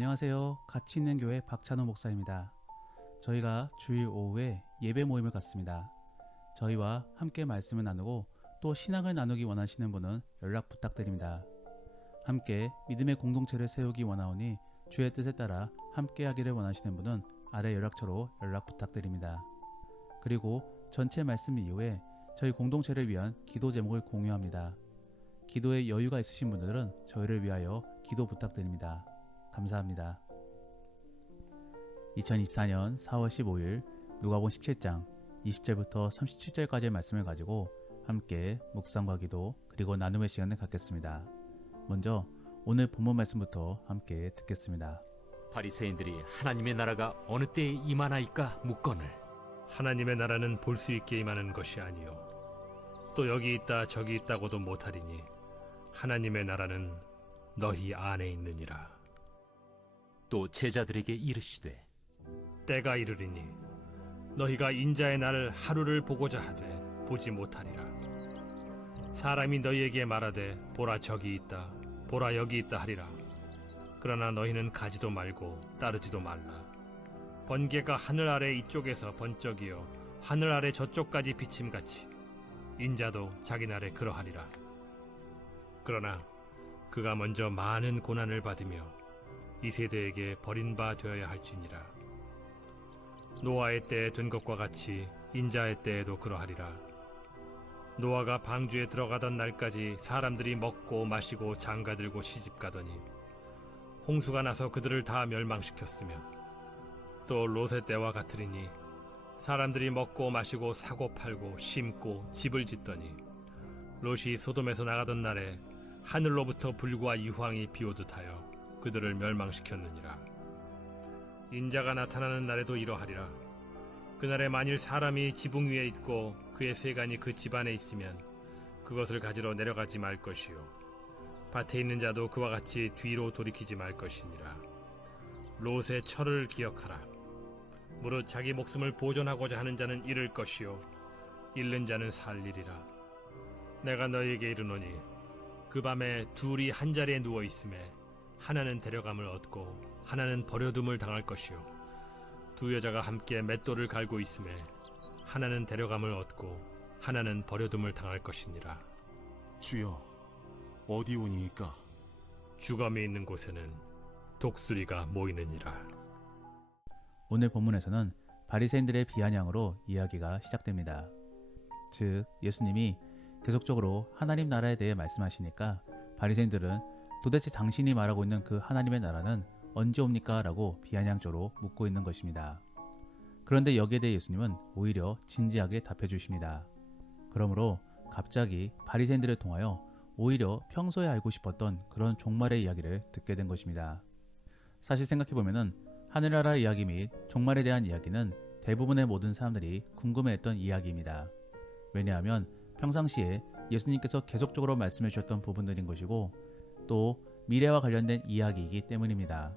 안녕하세요. 가치 있는 교회 박찬호 목사입니다. 저희가 주일 오후에 예배 모임을 갖습니다. 저희와 함께 말씀을 나누고 또 신앙을 나누기 원하시는 분은 연락 부탁드립니다. 함께 믿음의 공동체를 세우기 원하오니 주의 뜻에 따라 함께 하기를 원하시는 분은 아래 연락처로 연락 부탁드립니다. 그리고 전체 말씀 이후에 저희 공동체를 위한 기도 제목을 공유합니다. 기도에 여유가 있으신 분들은 저희를 위하여 기도 부탁드립니다. 감사합니다. 2024년 4월 15일 누가복음 17장 20절부터 37절까지의 말씀을 가지고 함께 묵상과 기도 그리고 나눔의 시간을 갖겠습니다. 먼저 오늘 본문 말씀부터 함께 듣겠습니다. 바리새인들이 하나님의 나라가 어느 때에 임하나이까 묻거늘 하나님의 나라는 볼 수 있게 임하는 것이 아니요 또 여기 있다 저기 있다고도 못하리니 하나님의 나라는 너희 안에 있느니라. 또 제자들에게 이르시되 때가 이르리니 너희가 인자의 날 하루를 보고자 하되 보지 못하리라. 사람이 너희에게 말하되 보라 저기 있다 보라 여기 있다 하리라. 그러나 너희는 가지도 말고 따르지도 말라. 번개가 하늘 아래 이쪽에서 번쩍이어 하늘 아래 저쪽까지 비침같이 인자도 자기 날에 그러하리라. 그러나 그가 먼저 많은 고난을 받으며 이 세대에게 버림바 되어야 할지니라. 노아의 때에 된 것과 같이 인자의 때에도 그러하리라. 노아가 방주에 들어가던 날까지 사람들이 먹고 마시고 장가들고 시집가더니 홍수가 나서 그들을 다 멸망시켰으며 또 롯의 때와 같으리니 사람들이 먹고 마시고 사고 팔고 심고 집을 짓더니 롯이 소돔에서 나가던 날에 하늘로부터 불과 유황이 비오듯 하여 그들을 멸망시켰느니라. 인자가 나타나는 날에도 이러하리라. 그날에 만일 사람이 지붕 위에 있고 그의 세간이 그 집 안에 있으면 그것을 가지러 내려가지 말 것이요 밭에 있는 자도 그와 같이 뒤로 돌이키지 말 것이니라. 롯의 철을 기억하라. 무릇 자기 목숨을 보존하고자 하는 자는 잃을 것이요 잃는 자는 살리리라. 내가 너희에게 이르노니 그 밤에 둘이 한 자리에 누워 있음에 하나는 데려감을 얻고 하나는 버려둠을 당할 것이요 두 여자가 함께 맷돌을 갈고 있음에 하나는 데려감을 얻고 하나는 버려둠을 당할 것이니라. 주여, 어디 오니이까? 주검이 있는 곳에는 독수리가 모이느니라. 오늘 본문에서는 바리새인들의 비아냥으로 이야기가 시작됩니다. 즉 예수님이 계속적으로 하나님 나라에 대해 말씀하시니까 바리새인들은 도대체 당신이 말하고 있는 그 하나님의 나라는 언제 옵니까? 라고 비아냥조로 묻고 있는 것입니다. 그런데 여기에 대해 예수님은 오히려 진지하게 답해 주십니다. 그러므로 갑자기 바리새인들을 통하여 오히려 평소에 알고 싶었던 그런 종말의 이야기를 듣게 된 것입니다. 사실 생각해보면 하늘나라 이야기 및 종말에 대한 이야기는 대부분의 모든 사람들이 궁금해했던 이야기입니다. 왜냐하면 평상시에 예수님께서 계속적으로 말씀해 주셨던 부분들인 것이고 또 미래와 관련된 이야기이기 때문입니다.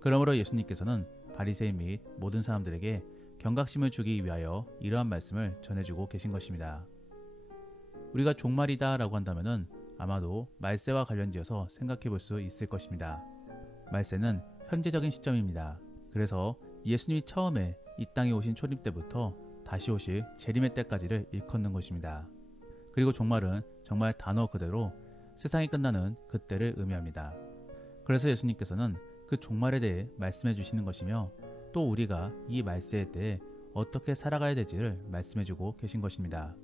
그러므로 예수님께서는 바리새인 및 모든 사람들에게 경각심을 주기 위하여 이러한 말씀을 전해주고 계신 것입니다. 우리가 종말이다 라고 한다면 아마도 말세와 관련지어서 생각해 볼 수 있을 것입니다. 말세는 현재적인 시점입니다. 그래서 예수님이 처음에 이 땅에 오신 초림 때부터 다시 오실 재림의 때까지를 일컫는 것입니다. 그리고 종말은 정말 단어 그대로 세상이 끝나는 그때를 의미합니다. 그래서 예수님께서는 그 종말에 대해 말씀해 주시는 것이며 또 우리가 이 말세의 때에 어떻게 살아가야 될지를 말씀해 주고 계신 것입니다.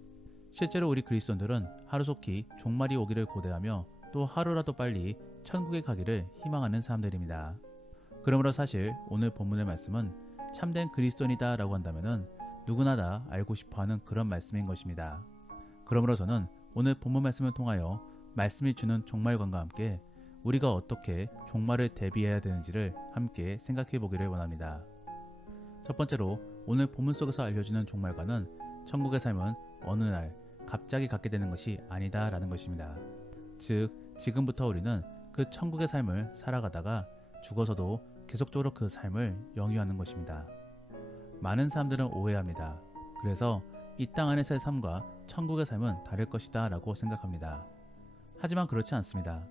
실제로 우리 그리스도인들은 하루속히 종말이 오기를 고대하며 또 하루라도 빨리 천국에 가기를 희망하는 사람들입니다. 그러므로 사실 오늘 본문의 말씀은 참된 그리스도인이다 라고 한다면 누구나 다 알고 싶어하는 그런 말씀인 것입니다. 그러므로 저는 오늘 본문 말씀을 통하여 말씀이 주는 종말관과 함께 우리가 어떻게 종말을 대비해야 되는지를 함께 생각해 보기를 원합니다. 첫 번째로 오늘 본문 속에서 알려주는 종말관은 천국의 삶은 어느 날 갑자기 갖게 되는 것이 아니다 라는 것입니다. 즉 지금부터 우리는 그 천국의 삶을 살아가다가 죽어서도 계속적으로 그 삶을 영위하는 것입니다. 많은 사람들은 오해합니다. 그래서 이 땅 안에서의 삶과 천국의 삶은 다를 것이다 라고 생각합니다. 하지만 그렇지 않습니다.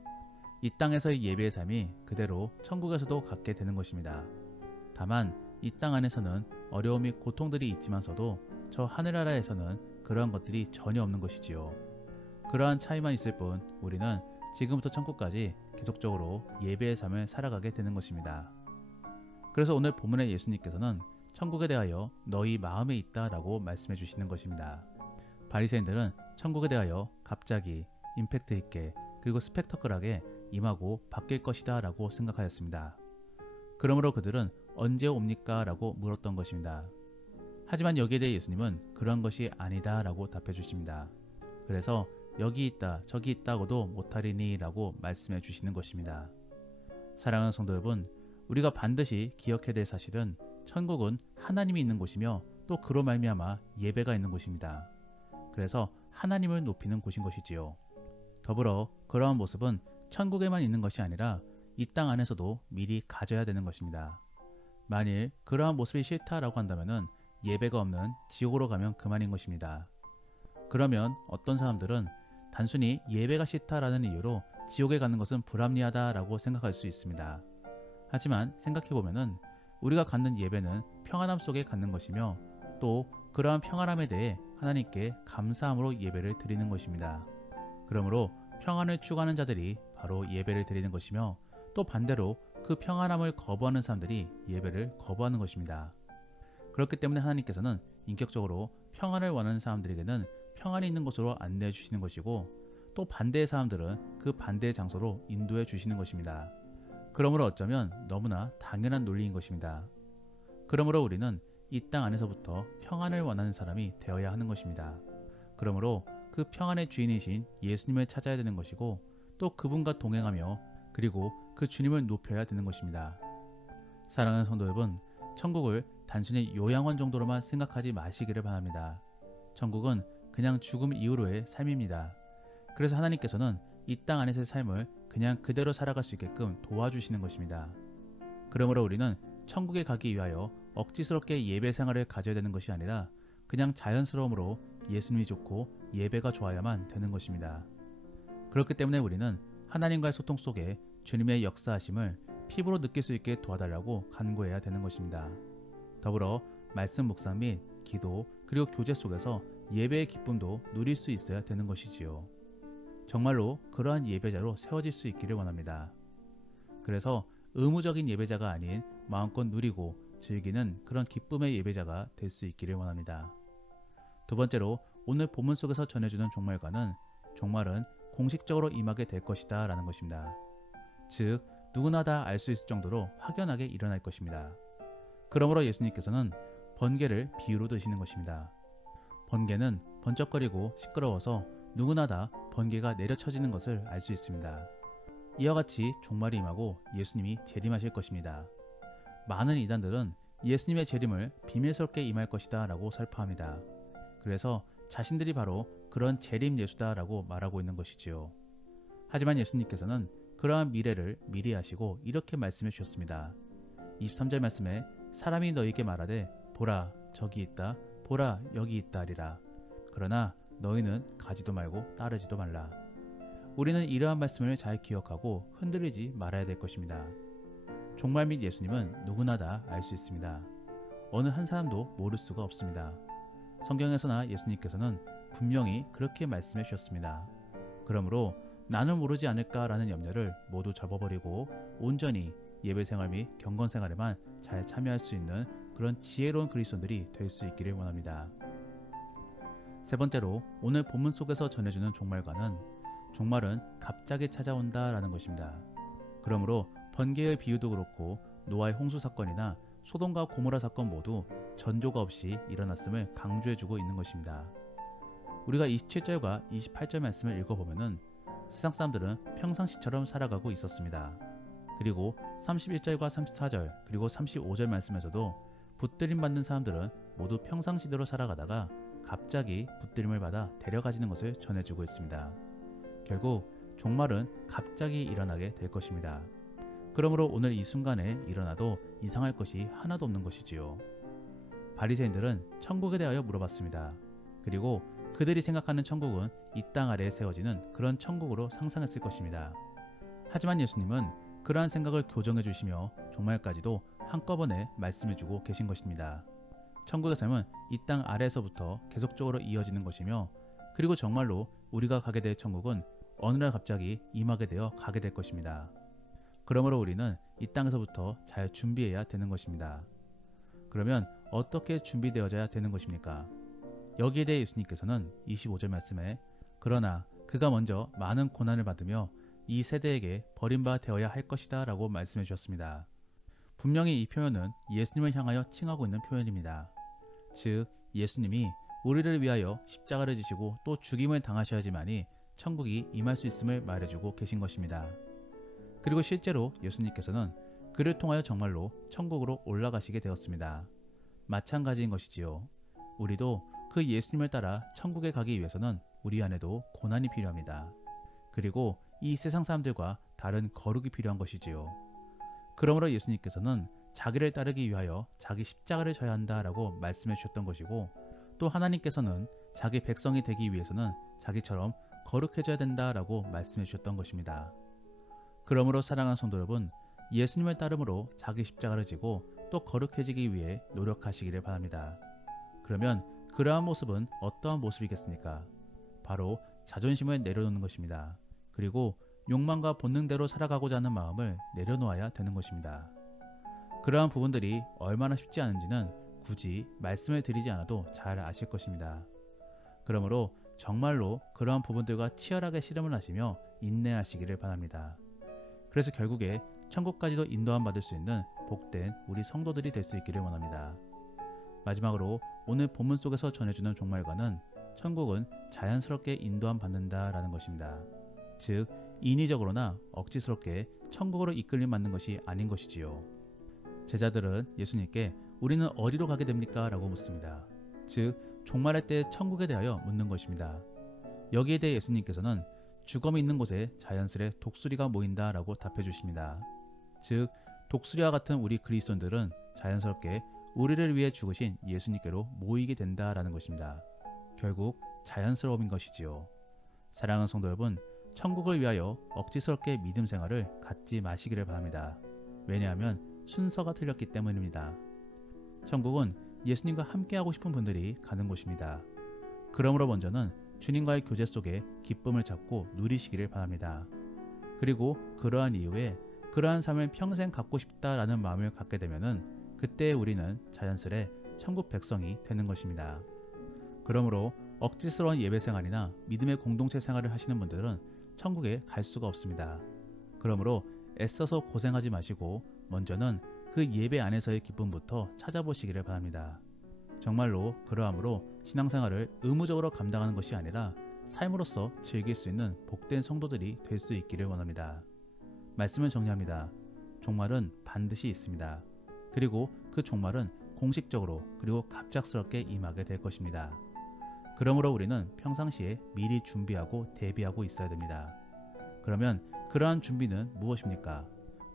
이 땅에서의 예배의 삶이 그대로 천국에서도 갖게 되는 것입니다. 다만 이 땅 안에서는 어려움이 고통들이 있지만서도 저 하늘나라에서는 그러한 것들이 전혀 없는 것이지요. 그러한 차이만 있을 뿐 우리는 지금부터 천국까지 계속적으로 예배의 삶을 살아가게 되는 것입니다. 그래서 오늘 본문의 예수님께서는 천국에 대하여 너희 마음에 있다라고 말씀해 주시는 것입니다. 바리새인들은 천국에 대하여 갑자기 임팩트 있게 그리고 스펙터클하게 임하고 바뀔 것이다 라고 생각하였습니다. 그러므로 그들은 언제 옵니까? 라고 물었던 것입니다. 하지만 여기에 대해 예수님은 그런 것이 아니다 라고 답해 주십니다. 그래서 여기 있다 저기 있다고도 못하리니 라고 말씀해 주시는 것입니다. 사랑하는 성도 여러분, 우리가 반드시 기억해야 될 사실은 천국은 하나님이 있는 곳이며 또 그로 말미암아 예배가 있는 곳입니다. 그래서 하나님을 높이는 곳인 것이지요. 더불어 그러한 모습은 천국에만 있는 것이 아니라 이 땅 안에서도 미리 가져야 되는 것입니다. 만일 그러한 모습이 싫다라고 한다면 예배가 없는 지옥으로 가면 그만인 것입니다. 그러면 어떤 사람들은 단순히 예배가 싫다라는 이유로 지옥에 가는 것은 불합리하다라고 생각할 수 있습니다. 하지만 생각해보면 우리가 갖는 예배는 평안함 속에 갖는 것이며 또 그러한 평안함에 대해 하나님께 감사함으로 예배를 드리는 것입니다. 그러므로 평안을 추구하는 자들이 바로 예배를 드리는 것이며 또 반대로 그 평안함을 거부하는 사람들이 예배를 거부하는 것입니다. 그렇기 때문에 하나님께서는 인격적으로 평안을 원하는 사람들에게는 평안이 있는 곳으로 안내해 주시는 것이고 또 반대의 사람들은 그 반대의 장소로 인도해 주시는 것입니다. 그러므로 어쩌면 너무나 당연한 논리인 것입니다. 그러므로 우리는 이 땅 안에서부터 평안을 원하는 사람이 되어야 하는 것입니다. 그러므로 그 평안의 주인이신 예수님을 찾아야 되는 것이고 또 그분과 동행하며 그리고 그 주님을 높여야 되는 것입니다. 사랑하는 성도 여러분, 천국을 단순히 요양원 정도로만 생각하지 마시기를 바랍니다. 천국은 그냥 죽음 이후로의 삶입니다. 그래서 하나님께서는 이 땅 안에서의 삶을 그냥 그대로 살아갈 수 있게끔 도와주시는 것입니다. 그러므로 우리는 천국에 가기 위하여 억지스럽게 예배 생활을 가져야 되는 것이 아니라 그냥 자연스러움으로 예수님이 좋고 예배가 좋아야만 되는 것입니다. 그렇기 때문에 우리는 하나님과의 소통 속에 주님의 역사하심을 피부로 느낄 수 있게 도와달라고 간구해야 되는 것입니다. 더불어 말씀 묵상 및 기도 그리고 교제 속에서 예배의 기쁨도 누릴 수 있어야 되는 것이지요. 정말로 그러한 예배자로 세워질 수 있기를 원합니다. 그래서 의무적인 예배자가 아닌 마음껏 누리고 즐기는 그런 기쁨의 예배자가 될 수 있기를 원합니다. 두 번째로 오늘 본문 속에서 전해주는 종말과는 종말은 공식적으로 임하게 될 것이다 라는 것입니다. 즉 누구나 다 알 수 있을 정도로 확연하게 일어날 것입니다. 그러므로 예수님께서는 번개를 비유로 드시는 것입니다. 번개는 번쩍거리고 시끄러워서 누구나 다 번개가 내려쳐지는 것을 알 수 있습니다. 이와 같이 종말이 임하고 예수님이 재림하실 것입니다. 많은 이단들은 예수님의 재림을 비밀스럽게 임할 것이다 라고 설파합니다. 그래서 자신들이 바로 그런 재림 예수다 라고 말하고 있는 것이지요. 하지만 예수님께서는 그러한 미래를 미리 아시고 이렇게 말씀해 주셨습니다. 23절 말씀에 사람이 너희에게 말하되 보라 저기 있다 보라 여기 있다 하리라. 그러나 너희는 가지도 말고 따르지도 말라. 우리는 이러한 말씀을 잘 기억하고 흔들리지 말아야 될 것입니다. 종말 및 예수님은 누구나 다 알 수 있습니다. 어느 한 사람도 모를 수가 없습니다. 성경에서나 예수님께서는 분명히 그렇게 말씀해 주셨습니다. 그러므로 나는 모르지 않을까라는 염려를 모두 접어버리고 온전히 예배생활 및 경건생활에만 잘 참여할 수 있는 그런 지혜로운 그리스도인들이 될 수 있기를 원합니다. 세 번째로 오늘 본문 속에서 전해주는 종말과는 종말은 갑자기 찾아온다라는 것입니다. 그러므로 번개의 비유도 그렇고 노아의 홍수 사건이나 소돔과 고모라 사건 모두 전조가 없이 일어났음을 강조해주고 있는 것입니다. 우리가 27절과 28절 말씀을 읽어보면 세상 사람들은 평상시처럼 살아가고 있었습니다. 그리고 31절과 34절 그리고 35절 말씀에서도 붙들림 받는 사람들은 모두 평상시대로 살아가다가 갑자기 붙들림을 받아 데려가지는 것을 전해주고 있습니다. 결국 종말은 갑자기 일어나게 될 것입니다. 그러므로 오늘 이 순간에 일어나도 이상할 것이 하나도 없는 것이지요. 바리새인들은 천국에 대하여 물어봤습니다. 그리고 그들이 생각하는 천국은 이 땅 아래에 세워지는 그런 천국으로 상상했을 것입니다. 하지만 예수님은 그러한 생각을 교정해 주시며 종말까지도 한꺼번에 말씀해 주고 계신 것입니다. 천국의 삶은 이 땅 아래에서부터 계속적으로 이어지는 것이며, 그리고 정말로 우리가 가게 될 천국은 어느 날 갑자기 임하게 되어 가게 될 것입니다. 그러므로 우리는 이 땅에서부터 잘 준비해야 되는 것입니다. 그러면 어떻게 준비되어져야 되는 것입니까? 여기에 대해 예수님께서는 25절 말씀에 그러나 그가 먼저 많은 고난을 받으며 이 세대에게 버림받아 되어야 할 것이다 라고 말씀해 주셨습니다. 분명히 이 표현은 예수님을 향하여 칭하고 있는 표현입니다. 즉 예수님이 우리를 위하여 십자가를 지시고 또 죽임을 당하셔야지만이 천국이 임할 수 있음을 말해주고 계신 것입니다. 그리고 실제로 예수님께서는 그를 통하여 정말로 천국으로 올라가시게 되었습니다. 마찬가지인 것이지요. 우리도 그 예수님을 따라 천국에 가기 위해서는 우리 안에도 고난이 필요합니다. 그리고 이 세상 사람들과 다른 거룩이 필요한 것이지요. 그러므로 예수님께서는 자기를 따르기 위하여 자기 십자가를 져야 한다라고 말씀해 주셨던 것이고, 또 하나님께서는 자기 백성이 되기 위해서는 자기처럼 거룩해져야 된다라고 말씀해 주셨던 것입니다. 그러므로 사랑하는 성도 여러분, 예수님을 따름으로 자기 십자가를 지고 또 거룩해지기 위해 노력하시기를 바랍니다. 그러면 그러한 모습은 어떠한 모습이겠습니까? 바로 자존심을 내려놓는 것입니다. 그리고 욕망과 본능대로 살아가고자 하는 마음을 내려놓아야 되는 것입니다. 그러한 부분들이 얼마나 쉽지 않은지는 굳이 말씀을 드리지 않아도 잘 아실 것입니다. 그러므로 정말로 그러한 부분들과 치열하게 씨름을 하시며 인내하시기를 바랍니다. 그래서 결국에 천국까지도 인도함 받을 수 있는 복된 우리 성도들이 될 수 있기를 원합니다. 마지막으로 오늘 본문 속에서 전해주는 종말과는 천국은 자연스럽게 인도함 받는다라는 것입니다. 즉 인위적으로나 억지스럽게 천국으로 이끌림 받는 것이 아닌 것이지요. 제자들은 예수님께 우리는 어디로 가게 됩니까? 라고 묻습니다. 즉 종말할 때 천국에 대하여 묻는 것입니다. 여기에 대해 예수님께서는 주검이 있는 곳에 자연스레 독수리가 모인다 라고 답해 주십니다. 즉 독수리와 같은 우리 그리스도인들은 자연스럽게 우리를 위해 죽으신 예수님께로 모이게 된다라는 것입니다. 결국 자연스러움인 것이지요. 사랑하는 성도 여러분, 천국을 위하여 억지스럽게 믿음 생활을 갖지 마시기를 바랍니다. 왜냐하면 순서가 틀렸기 때문입니다. 천국은 예수님과 함께하고 싶은 분들이 가는 곳입니다. 그러므로 먼저는 주님과의 교제 속에 기쁨을 찾고 누리시기를 바랍니다. 그리고 그러한 이후에 그러한 삶을 평생 갖고 싶다라는 마음을 갖게 되면은 그때 우리는 자연스레 천국 백성이 되는 것입니다. 그러므로 억지스러운 예배 생활이나 믿음의 공동체 생활을 하시는 분들은 천국에 갈 수가 없습니다. 그러므로 애써서 고생하지 마시고 먼저는 그 예배 안에서의 기쁨부터 찾아보시기를 바랍니다. 정말로 그러함으로 신앙생활을 의무적으로 감당하는 것이 아니라 삶으로서 즐길 수 있는 복된 성도들이 될 수 있기를 원합니다. 말씀을 정리합니다. 종말은 반드시 있습니다. 그리고 그 종말은 공식적으로 그리고 갑작스럽게 임하게 될 것입니다. 그러므로 우리는 평상시에 미리 준비하고 대비하고 있어야 됩니다. 그러면 그러한 준비는 무엇입니까?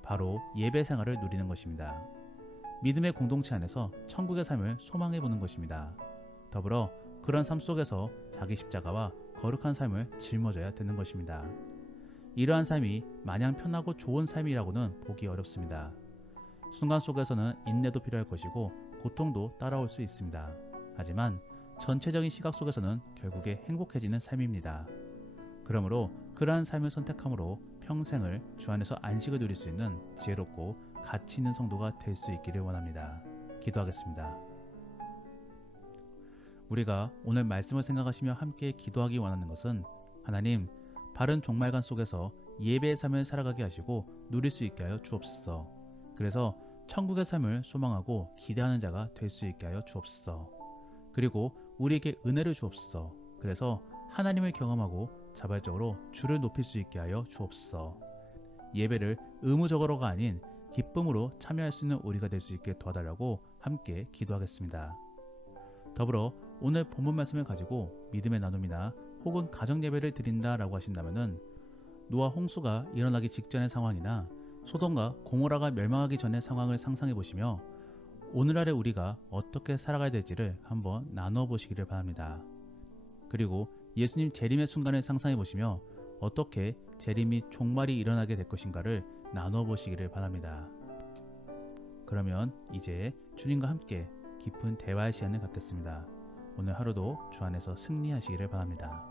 바로 예배 생활을 누리는 것입니다. 믿음의 공동체 안에서 천국의 삶을 소망해 보는 것입니다. 더불어 그런 삶 속에서 자기 십자가와 거룩한 삶을 짊어져야 되는 것입니다. 이러한 삶이 마냥 편하고 좋은 삶이라고는 보기 어렵습니다. 순간 속에서는 인내도 필요할 것이고 고통도 따라올 수 있습니다. 하지만 전체적인 시각 속에서는 결국에 행복해지는 삶입니다. 그러므로 그러한 삶을 선택함으로 평생을 주 안에서 안식을 누릴 수 있는 지혜롭고 가치 있는 성도가 될 수 있기를 원합니다. 기도하겠습니다. 우리가 오늘 말씀을 생각하시며 함께 기도하기 원하는 것은 하나님, 바른 종말관 속에서 예배의 삶을 살아가게 하시고 누릴 수 있게 하여 주옵소서. 그래서 천국의 삶을 소망하고 기대하는 자가 될 수 있게 하여 주옵소서. 그리고 우리에게 은혜를 주옵소서. 그래서 하나님을 경험하고 자발적으로 주를 높일 수 있게 하여 주옵소서. 예배를 의무적으로가 아닌 기쁨으로 참여할 수 있는 우리가 될 수 있게 도와달라고 함께 기도하겠습니다. 더불어 오늘 본문 말씀을 가지고 믿음의 나눔이나 혹은 가정 예배를 드린다라고 하신다면은 노아 홍수가 일어나기 직전의 상황이나 소돔과 고모라가 멸망하기 전의 상황을 상상해 보시며 오늘날의 우리가 어떻게 살아가야 될지를 한번 나누어 보시기를 바랍니다. 그리고 예수님 재림의 순간을 상상해 보시며 어떻게 재림 및 종말이 일어나게 될 것인가를 나눠 보시기를 바랍니다. 그러면 이제 주님과 함께 깊은 대화의 시간을 갖겠습니다. 오늘 하루도 주 안에서 승리하시기를 바랍니다.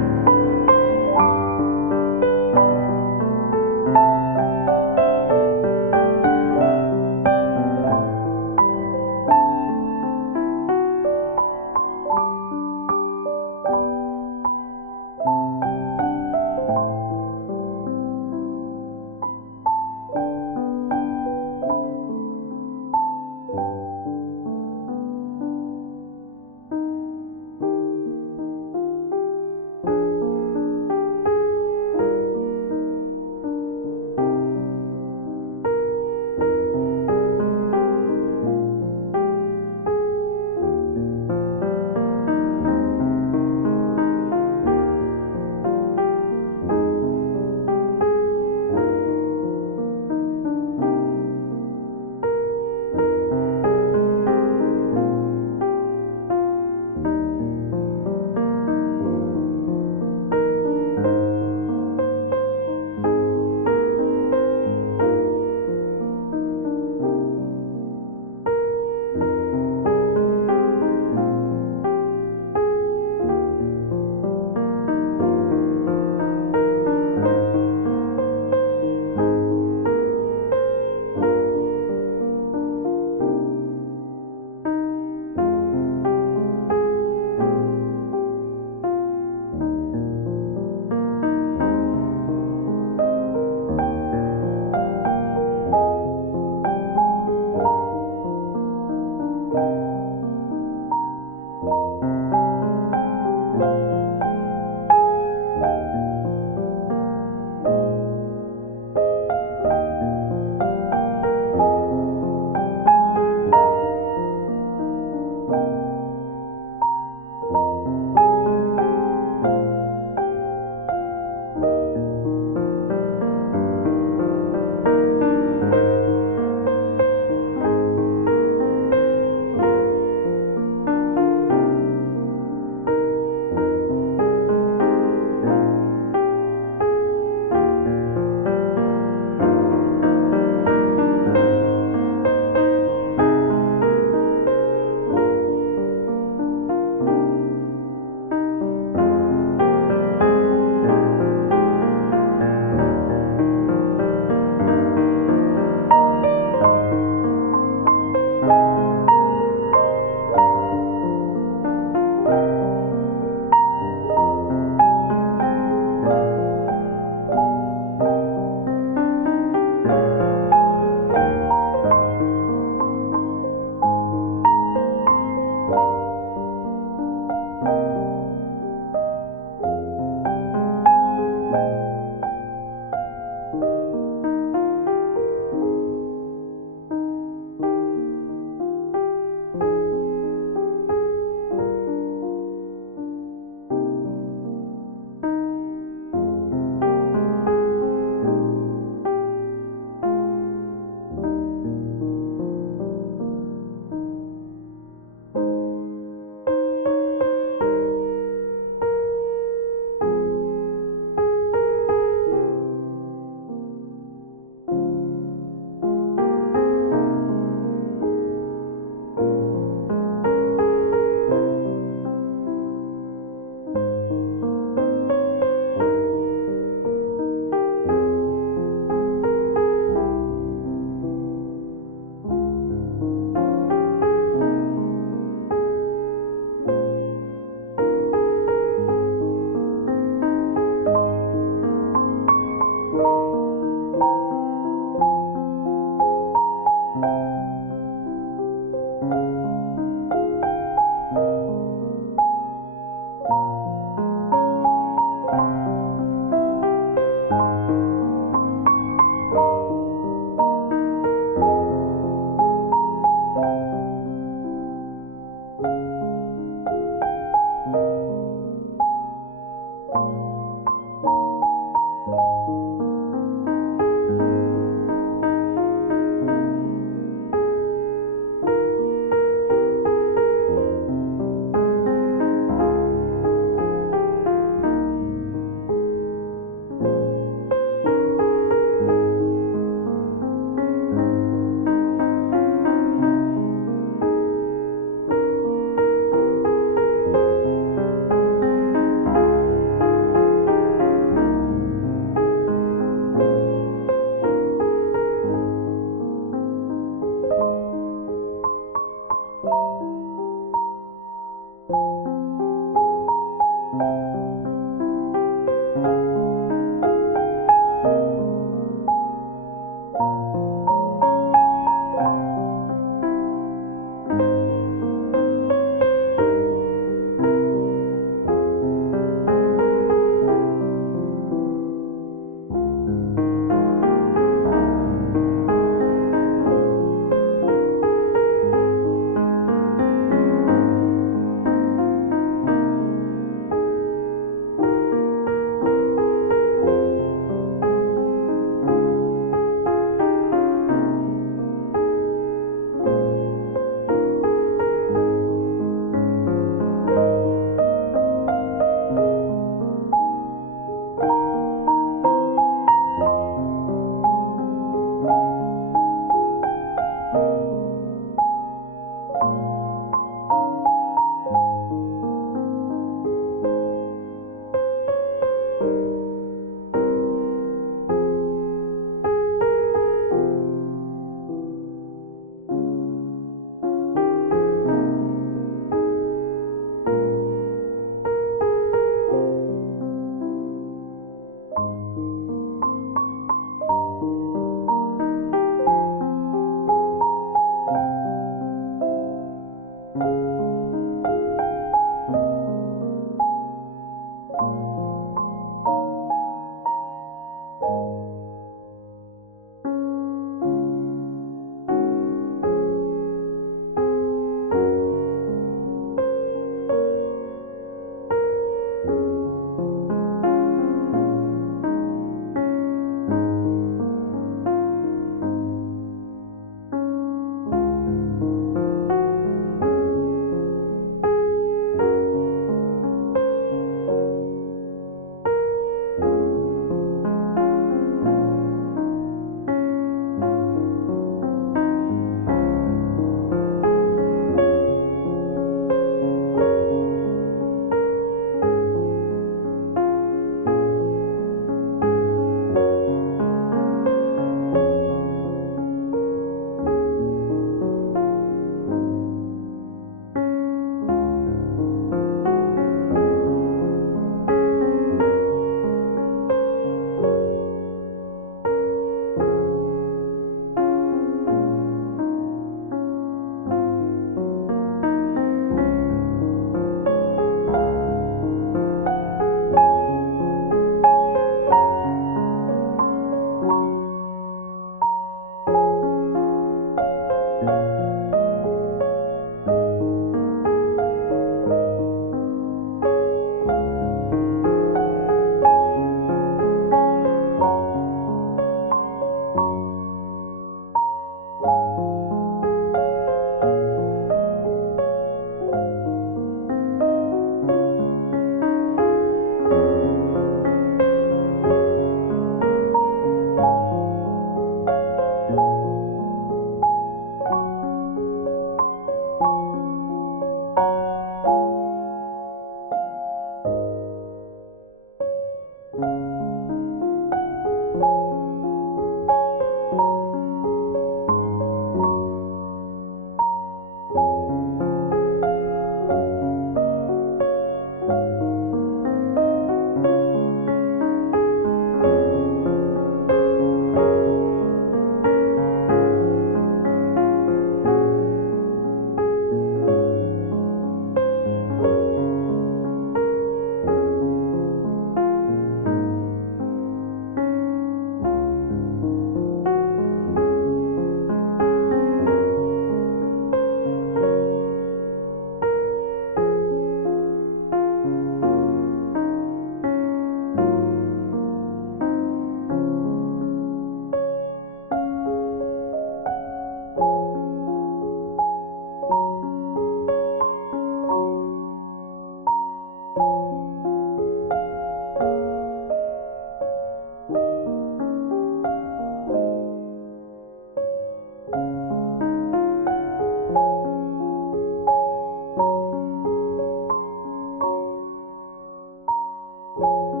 음.